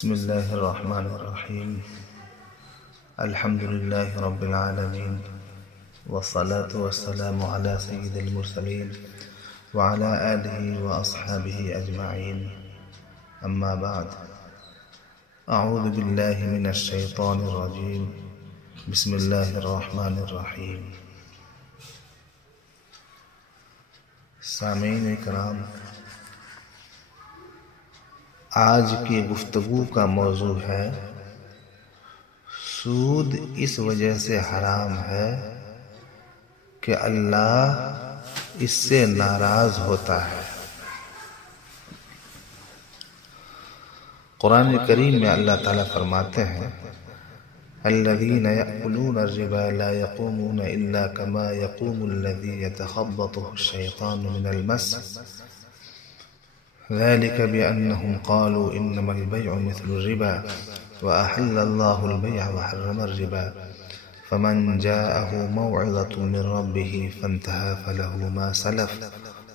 بسم الله الرحمن الرحيم. الحمد لله رب العالمين، والصلاة والسلام على سيد المرسلين وعلى آله وأصحابه أجمعين. أما بعد، أعوذ بالله من الشيطان الرجيم. بسم الله الرحمن الرحيم. سامعین کرام، آج کی گفتگو کا موضوع ہے سود اس وجہ سے حرام ہے کہ اللہ اس سے ناراض ہوتا ہے۔ قرآن کریم میں اللہ تعالیٰ فرماتے ہیں الذين يأكلون الربا لا يقومون إلا كما يقوم الذي يتخبطه الشيطان من المس ذلك بأنهم قالوا إنما البيع مثل الربا وأحل الله البيع وحرم الربا فمن جاءه موعظة من ربه فانتهى فله ما سلف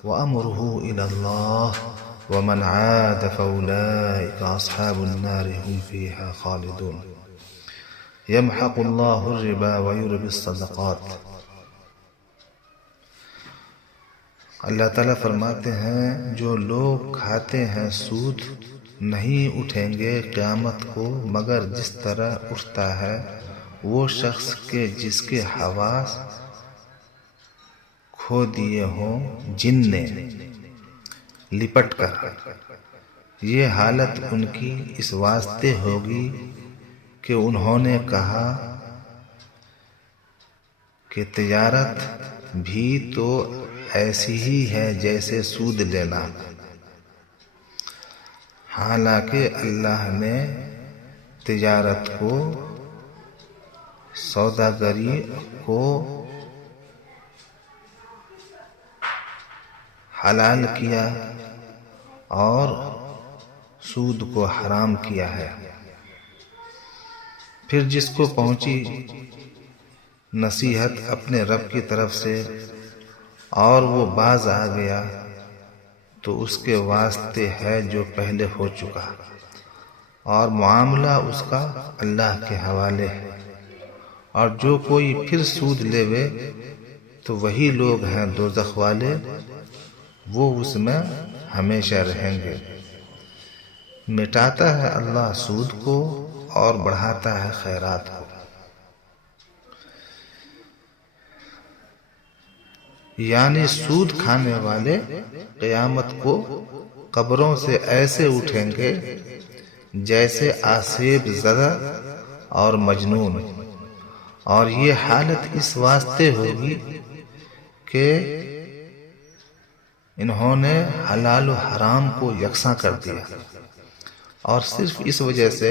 وأمره إلى الله ومن عاد فأولئك أصحاب النار هم فيها خالدون يمحق الله الربا ويربي الصدقات۔ اللہ تعالیٰ فرماتے ہیں جو لوگ کھاتے ہیں سود نہیں اٹھیں گے قیامت کو مگر جس طرح اٹھتا ہے وہ شخص کے جس کے حواس کھو دیے ہوں جن نے لپٹ کر۔ یہ حالت ان کی اس واسطے ہوگی کہ انہوں نے کہا کہ تجارت بھی تو ایسی ہی ہے جیسے سود لینا، حالانکہ اللہ نے تجارت کو، سوداگری کو حلال کیا اور سود کو حرام کیا ہے۔ پھر جس کو پہنچی نصیحت اپنے رب کی طرف سے اور وہ باز آ گیا تو اس کے واسطے ہے جو پہلے ہو چکا، اور معاملہ اس کا اللہ کے حوالے ہے۔ اور جو کوئی پھر سود لیوے تو وہی لوگ ہیں دوزخ والے، وہ اس میں ہمیشہ رہیں گے۔ مٹاتا ہے اللہ سود کو اور بڑھاتا ہے خیرات کو۔ یعنی سود کھانے والے قیامت کو قبروں سے ایسے اٹھیں گے جیسے آسیب زدہ اور مجنون، اور یہ حالت اس واسطے ہوگی کہ انہوں نے حلال و حرام کو یکساں کر دیا، اور صرف اس وجہ سے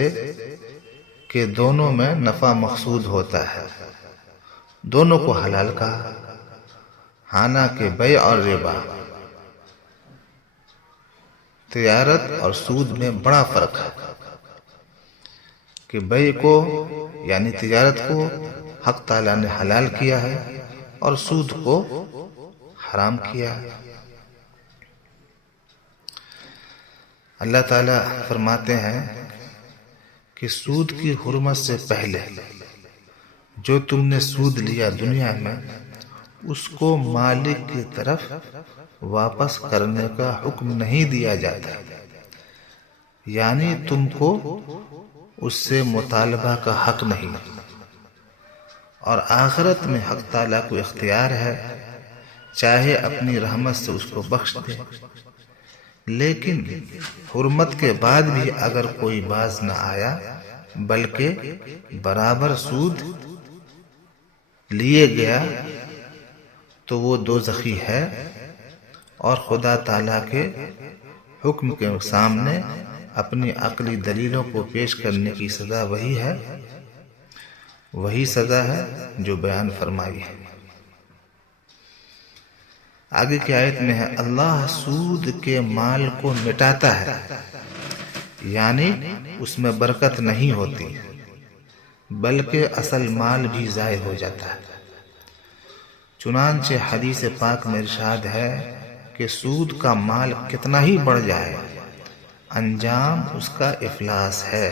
کہ دونوں میں نفع مقصود ہوتا ہے دونوں کو حلال کہا، حالانکہ بیع اور ربا، تجارت اور سود میں بڑا فرق ہے کہ بیع کو یعنی تجارت کو حق تعالیٰ نے حلال کیا ہے اور سود کو حرام کیا ہے۔ اللہ تعالیٰ فرماتے ہیں کہ سود کی حرمت سے پہلے جو تم نے سود لیا دنیا میں اس کو مالک کی طرف واپس کرنے کا حکم نہیں دیا جاتا، یعنی تم کو اس سے مطالبہ کا حق نہیں، اور آخرت میں حق تعالیٰ کو اختیار ہے چاہے اپنی رحمت سے اس کو بخش دے، لیکن حرمت کے بعد بھی اگر کوئی باز نہ آیا بلکہ برابر سود لیے گیا تو وہ دوزخی ہے، اور خدا تعالیٰ کے حکم کے سامنے اپنی عقلی دلیلوں کو پیش کرنے کی سزا وہی سزا ہے جو بیان فرمائی ہے۔ آگے کی آیت میں ہے اللہ سود کے مال کو مٹاتا ہے، یعنی اس میں برکت نہیں ہوتی بلکہ اصل مال بھی ضائع ہو جاتا ہے۔ چنانچہ حدیث پاک میں ارشاد ہے کہ سود کا مال کتنا ہی بڑھ جائے انجام اس کا افلاس ہے۔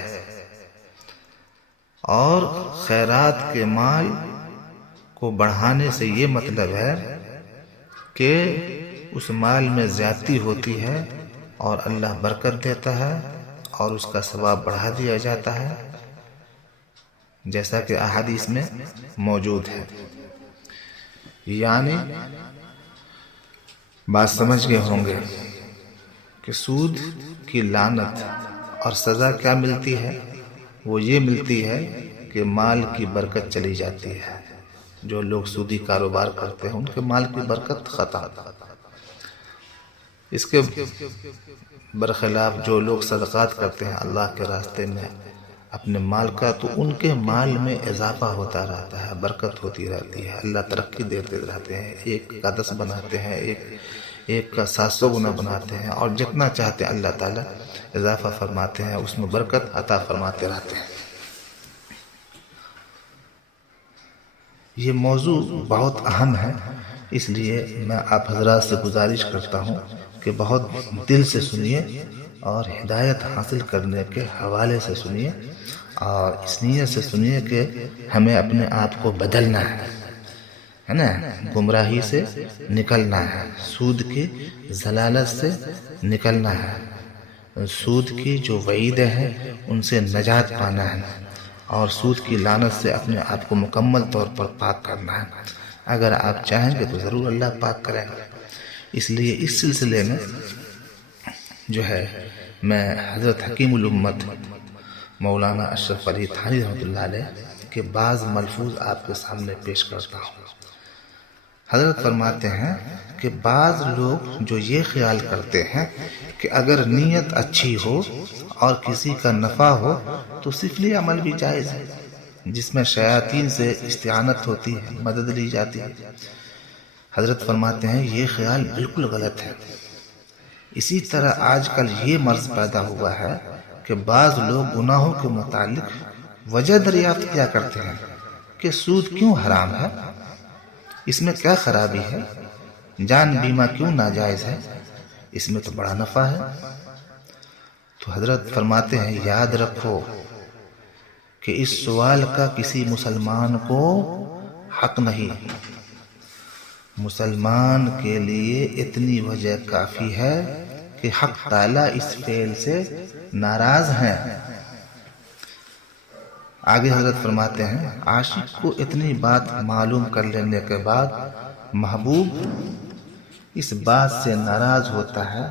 اور خیرات کے مال کو بڑھانے سے یہ مطلب ہے کہ اس مال میں زیادتی ہوتی ہے اور اللہ برکت دیتا ہے اور اس کا ثواب بڑھا دیا جاتا ہے، جیسا کہ احادیث میں موجود ہے۔ یعنی بات سمجھ گئے ہوں گے کہ سود کی لعنت اور سزا کیا ملتی ہے؟ وہ یہ ملتی ہے کہ مال کی برکت چلی جاتی ہے۔ جو لوگ سودی کاروبار کرتے ہیں ان کے مال کی برکت ختم۔ اس کے برخلاف جو لوگ صدقات کرتے ہیں اللہ کے راستے میں اپنے مال کا، تو ان کے مال میں اضافہ ہوتا رہتا ہے، برکت ہوتی رہتی ہے، اللہ ترقی دیتے رہتے ہیں، 1 کا 10 بناتے ہیں، 1 کا 700 گنا بناتے ہیں، اور جتنا چاہتے ہیں اللہ تعالیٰ اضافہ فرماتے ہیں، اس میں برکت عطا فرماتے رہتے ہیں۔ یہ موضوع بہت اہم ہے، اس لیے میں آپ حضرات سے گزارش کرتا ہوں کہ بہت دل سے سنیے اور ہدایت حاصل کرنے کے حوالے سے سنیے، اور اس نیت سے سنیے کہ ہمیں اپنے آپ کو بدلنا ہے نا، گمراہی سے نکلنا ہے، سود کی ضلالت سے نکلنا ہے، سود کی جو وعیدیں ہیں ان سے نجات پانا ہے، اور سود کی لعنت سے اپنے آپ کو مکمل طور پر پاک کرنا ہے۔ اگر آپ چاہیں گے تو ضرور اللہ پاک کریں گے۔ اس لیے اس سلسلے میں جو ہے میں حضرت حکیم الامت مولانا اشرف علی تھانوی رحمۃ اللہ علیہ کے بعض ملفوظ آپ کے سامنے پیش کرتا ہوں۔ حضرت فرماتے ہیں کہ بعض لوگ جو یہ خیال کرتے ہیں کہ اگر نیت اچھی ہو اور کسی کا نفع ہو تو سفلی عمل بھی جائز ہے، جس میں شیاطین سے استعانت ہوتی ہے، مدد لی جاتی ہے۔ حضرت فرماتے ہیں یہ خیال بالکل غلط ہے۔ اسی طرح آج کل یہ مرض پیدا ہوا ہے کہ بعض لوگ گناہوں کے متعلق وجہ دریافت کیا کرتے ہیں کہ سود کیوں حرام ہے، اس میں کیا خرابی ہے، جان بیمہ کیوں ناجائز ہے، اس میں تو بڑا نفع ہے۔ تو حضرت فرماتے ہیں یاد رکھو کہ اس سوال کا کسی مسلمان کو حق نہیں۔ مسلمان کے لیے اتنی وجہ کافی ہے کہ حق تعالیٰ اس فعل سے ناراض ہیں۔ آگے حضرت فرماتے ہیں عاشق کو اتنی بات معلوم کر لینے کے بعد محبوب اس بات سے ناراض ہوتا ہے،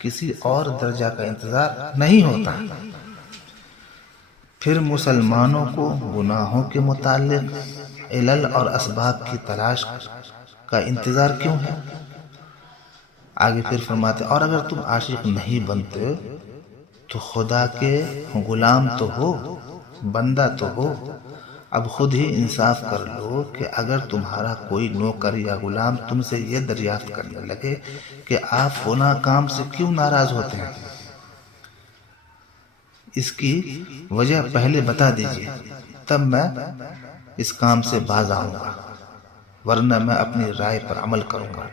کسی اور درجہ کا انتظار نہیں ہوتا۔ پھر مسلمانوں کو گناہوں کے متعلق علل اور اسباب کی تلاش کا انتظار کیوں ہے؟ آگے پھر فرماتے اور اگر تم عاشق نہیں بنتے تو خدا کے غلام تو ہو، بندہ تو ہو۔ اب خود ہی انصاف کر لو کہ اگر تمہارا کوئی نوکر یا غلام تم سے یہ دریافت کرنے لگے کہ آپ فلاں کام سے کیوں ناراض ہوتے ہیں، اس کی وجہ پہلے بتا دیجئے، تب میں اس کام سے باز آؤں گا، ورنہ میں اپنی رائے پر عمل کروں گا۔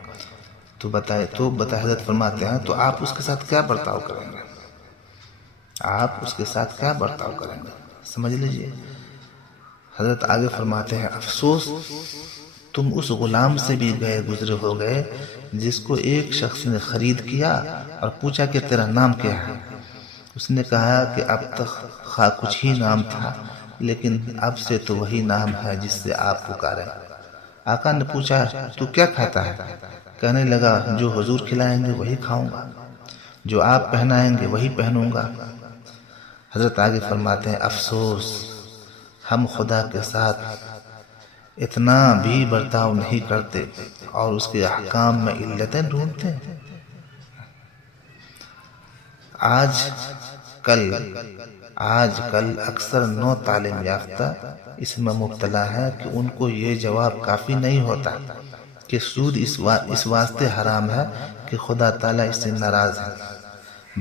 تو بتائے حضرت فرماتے ہیں تو آپ اس کے ساتھ کیا برتاؤ کریں گے؟ آپ اس کے ساتھ کیا برتاؤ کریں گے سمجھ لیجئے۔ حضرت آگے فرماتے ہیں افسوس تم اس غلام سے بھی گزرے ہو گئے جس کو ایک شخص نے خرید کیا اور پوچھا کہ تیرا نام کیا ہے؟ اس نے کہا کہ اب تک خواہ کچھ ہی نام تھا لیکن اب سے تو وہی نام ہے جس سے آپ پکاریں۔ آقا نے پوچھا تو کیا کھاتا ہے؟ کہنے لگا جو حضور کھلائیں گے وہی کھاؤں گا، جو آپ پہنائیں گے وہی پہنوں گا۔ حضرت آگے فرماتے ہیں افسوس ہم خدا کے ساتھ اتنا بھی برتاؤ نہیں کرتے اور اس کے احکام میں علتیں ڈھونڈتے ہیں۔ آج کل اکثر نو تعلیم یافتہ اس میں مبتلا ہے کہ ان کو یہ جواب کافی نہیں ہوتا کہ سود اس واسطے حرام ہے کہ خدا تعالیٰ اس سے ناراض ہے،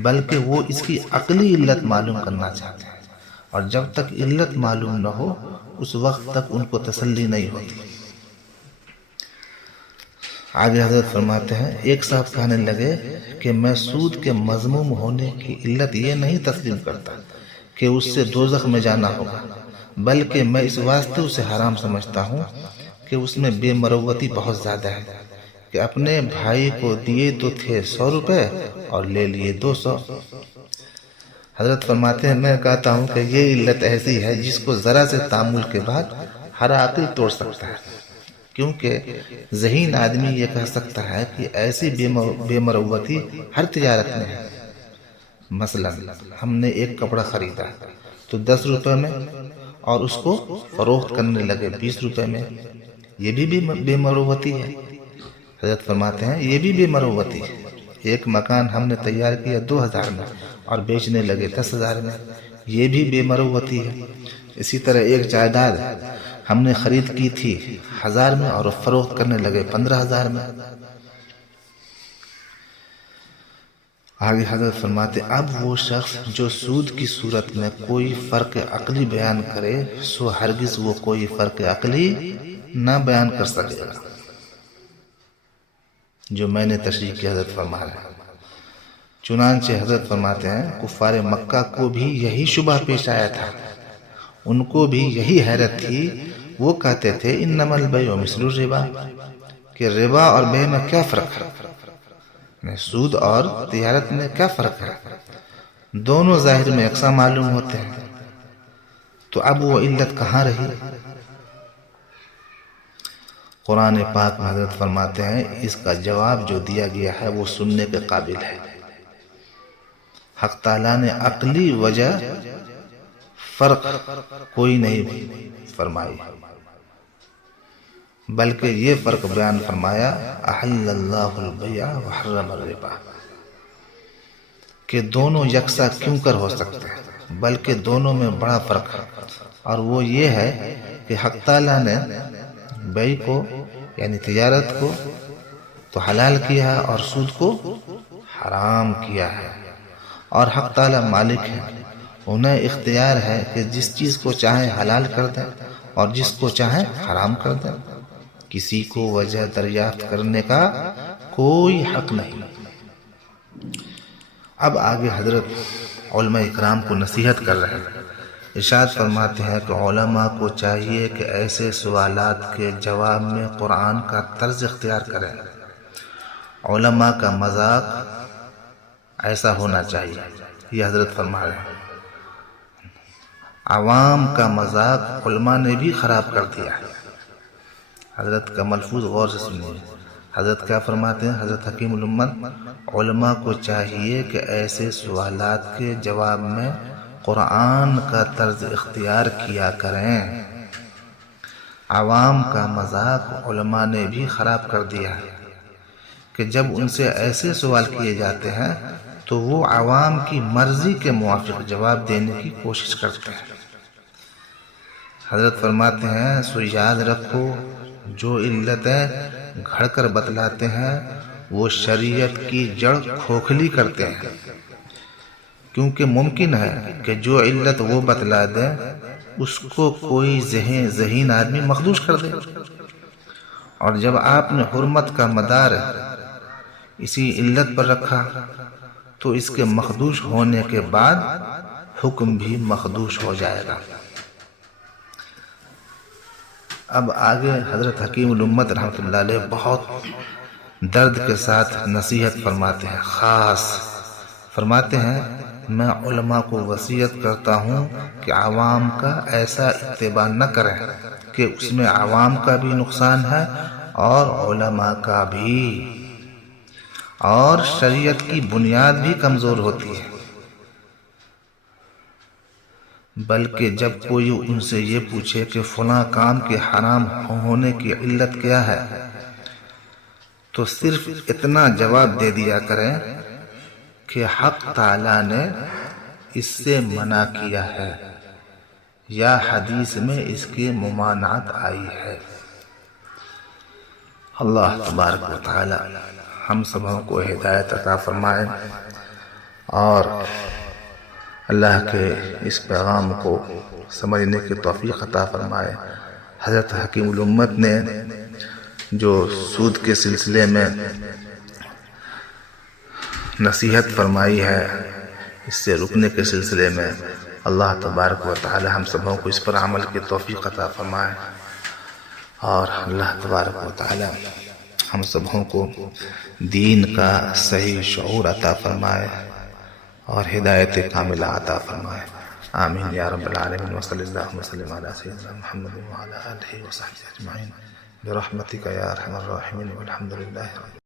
بلکہ وہ اس کی عقلی علت معلوم کرنا چاہتے ہیں، اور جب تک علت معلوم نہ ہو اس وقت تک ان کو تسلی نہیں ہوتی۔ آگے حضرت فرماتے ہیں ایک صاحب کہنے لگے کہ میں سود کے مذموم ہونے کی علت یہ نہیں تسلیم کرتا کہ اس سے دوزخ میں جانا ہوگا، بلکہ میں اس واسطے اسے حرام سمجھتا ہوں کہ اس میں بے مروتی بہت زیادہ ہے، کہ اپنے بھائی کو دیے تو تھے 100 روپے اور لے لیے 200۔ حضرت فرماتے ہیں میں کہتا ہوں کہ یہ علت ایسی ہے جس کو ذرا سے تامل کے بعد ہر عاقل توڑ سکتا ہے، کیونکہ ذہین آدمی یہ کہہ سکتا ہے کہ ایسی بے مروتی ہر تجارت میں ہے۔ مثلا ہم نے ایک کپڑا خریدا تو 10 روپے میں اور اس کو فروخت کرنے لگے 20 روپے میں، یہ بھی بے مروتی ہے۔ حضرت فرماتے ہیں یہ بھی بے مروتی ہے۔ ایک مکان ہم نے تیار کیا 2000 میں اور بیچنے لگے 10,000 میں، یہ بھی بے مروتی ہے۔ اسی طرح ایک جائیداد ہم نے خرید کی تھی 1000 میں اور فروخت کرنے لگے 15,000 میں۔ آگے حضرت فرماتے اب وہ شخص جو سود کی صورت میں کوئی فرق عقلی بیان کرے سو ہرگز وہ کوئی فرق عقلی نہ بیان کر سکے گا، جو میں نے تشریح کی حضرت فرمایا۔ چنانچہ حضرت فرماتے ہیں کفار مکہ کو بھی یہی شبہ پیش آیا تھا، ان کو بھی یہی حیرت تھی، وہ کہتے تھے انما البیع مثل الربا، کہ ربا اور بے میں کیا فرق ہے، سود اور تجارت میں کیا فرق ہے، دونوں ظاہر میں یکساں معلوم ہوتے ہیں، تو اب وہ علت کہاں رہی؟ قرآن پاک میں حضرت فرماتے ہیں اس کا جواب جو دیا گیا ہے وہ سننے کے قابل ہے۔ حق تعالیٰ نے عقلی وجہ فرق کوئی نہیں فرمائی، بلکہ یہ فرق بیان فرمایا احل اللہ البیع وحرم الربا، کہ دونوں یکساں کیوں کر ہو سکتے ہیں، بلکہ دونوں میں بڑا فرق ہے، اور وہ یہ ہے کہ حق تعالیٰ نے بیع کو یعنی تجارت کو تو حلال کیا ہے اور سود کو حرام کیا ہے، اور حق تعالیٰ مالک ہے، انہیں اختیار ہے کہ جس چیز کو چاہیں حلال کر دیں اور جس کو چاہیں حرام کر دیں، کسی کو وجہ دریافت کرنے کا کوئی حق نہیں۔ اب آگے حضرت علماء اکرام کو نصیحت کر رہے ہیں، ارشاد فرماتے ہیں کہ علماء کو چاہیے کہ ایسے سوالات کے جواب میں قرآن کا طرز اختیار کریں۔ علماء کا مذاق ایسا ہونا چاہیے، یہ حضرت فرما رہے ہیں۔ عوام کا مذاق علماء نے بھی خراب کر دیا ہے۔ حضرت کا ملفوظ غور سے سنیے، حضرت کیا فرماتے ہیں؟ حضرت حکیم الامت علماء کو چاہیے کہ ایسے سوالات کے جواب میں قرآن کا طرز اختیار کیا کریں۔ عوام کا مذاق علماء نے بھی خراب کر دیا ہے کہ جب ان سے ایسے سوال کیے جاتے ہیں تو وہ عوام کی مرضی کے موافق جواب دینے کی کوشش کرتے ہیں۔ حضرت فرماتے ہیں سو یاد رکھو جو علتیں گھڑ کر بتلاتے ہیں وہ شریعت کی جڑ کھوکھلی کرتے ہیں، کیونکہ ممکن ہے کہ جو علت وہ بتلا دے اس کو کوئی ذہین آدمی مخدوش کر دے، اور جب آپ نے حرمت کا مدار اسی علت پر رکھا تو اس کے مخدوش ہونے کے بعد حکم بھی مخدوش ہو جائے گا۔ اب آگے حضرت حکیم الامت رحمۃ اللہ علیہ بہت درد کے ساتھ نصیحت فرماتے ہیں، خاص فرماتے ہیں میں علماء کو وصیت کرتا ہوں کہ عوام کا ایسا اتباع نہ کریں کہ اس میں عوام کا بھی نقصان ہے اور علماء کا بھی، اور شریعت کی بنیاد بھی کمزور ہوتی ہے۔ بلکہ جب کوئی ان سے یہ پوچھے کہ فلاں کام کے حرام ہونے کی علت کیا ہے تو صرف اتنا جواب دے دیا کریں کہ حق تعالیٰ نے اس سے منع کیا ہے یا حدیث میں اس کی ممانعت آئی ہے۔ اللہ تبارک و تعالی ہم سبوں کو ہدایت عطا فرمائے اور اللہ کے اس پیغام کو سمجھنے کی توفیق عطا فرمائے۔ حضرت حکیم الامت نے جو سود کے سلسلے میں نصیحت فرمائی ہے، اس سے رکنے کے سلسلے میں اللہ تبارک و تعالی ہم سبوں کو اس پر عمل کی توفیق عطا فرمائے، اور اللہ تبارک و تعالی ہم سبوں کو دین کا صحیح شعور عطا فرمائے اور ہدایت کاملہ عطا فرمائے۔ آمین یا رب العالمین، وصلی اللہ وسلم علی سیدنا محمد وعلی آلہ وصحبہ اجمعین برحمتک یا ارحم الراحمین، والحمد للہ رب العالمین۔